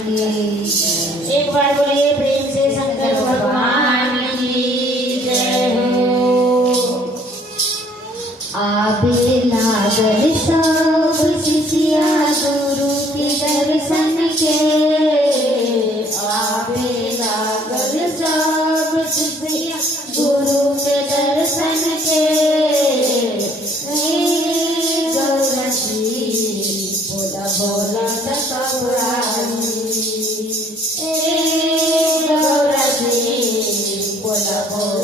एक बार बोलिए प्रेम से शंकर भगवान की जय हो। आबे लागल सब शिष्या गुरु के दर्शन के, आबे लागल सब शिष्या गुरु के दर्शन के। बोला बोला बोला बोला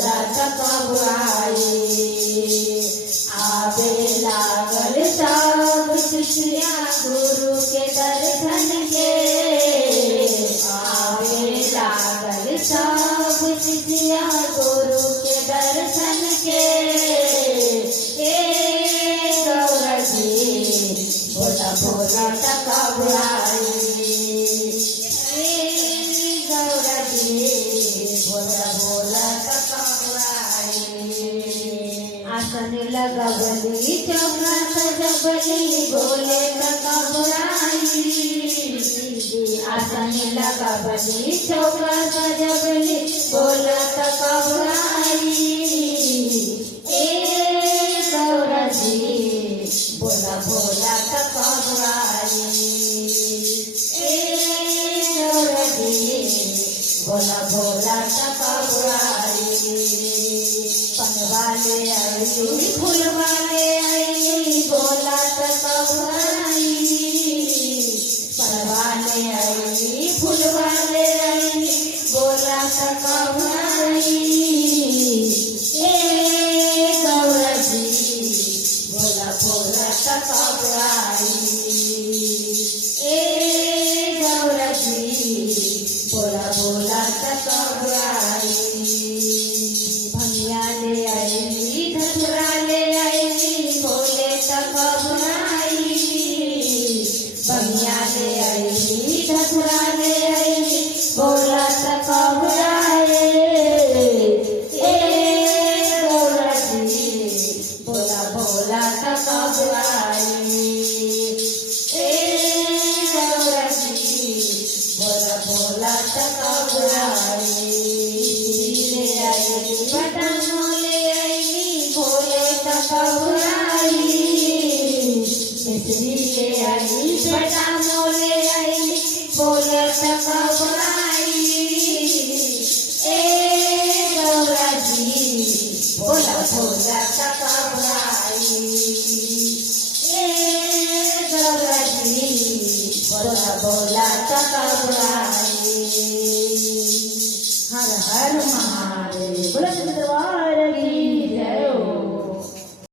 आबे लागल सब शिष्या गुरु के दर्शन के, आबे लागल सब शिष्या गुरु के दर्शन के। गौरा जी बोला बोला टकराई, गौरा जी बोला बोला टकराई। आसन लगबली चौका सजबली बोले टकराई, आसन लगबली चौका सजबली बोला टकराई। गौरा जी बोला बोला टकराई, गौरा जी बोला बोला टकराई। पनवाले आई फूलवाले आई बोला टकराई, पनवाले आई फूलवाले आई बोला टकराई। गौरा जी बोला बोला टकराई, गौरा जी बोला बोला टकराई। भैया ले आई धतुरा ले आई बोले टकराई, भैया ले आई धतुरा ले आई बोला टकराई। गौरा जी बोला बोला टकराई, गौरा जी बोला बोला टकराई। ले आई बटनो ले आई बोले टकराई, मिश्री ले आई बटनो ले आई बोले टकराई। गौरा जी बोला बोला टकराई, गौरा जी बोला बोला टकराई। हर हर महादेव। बोला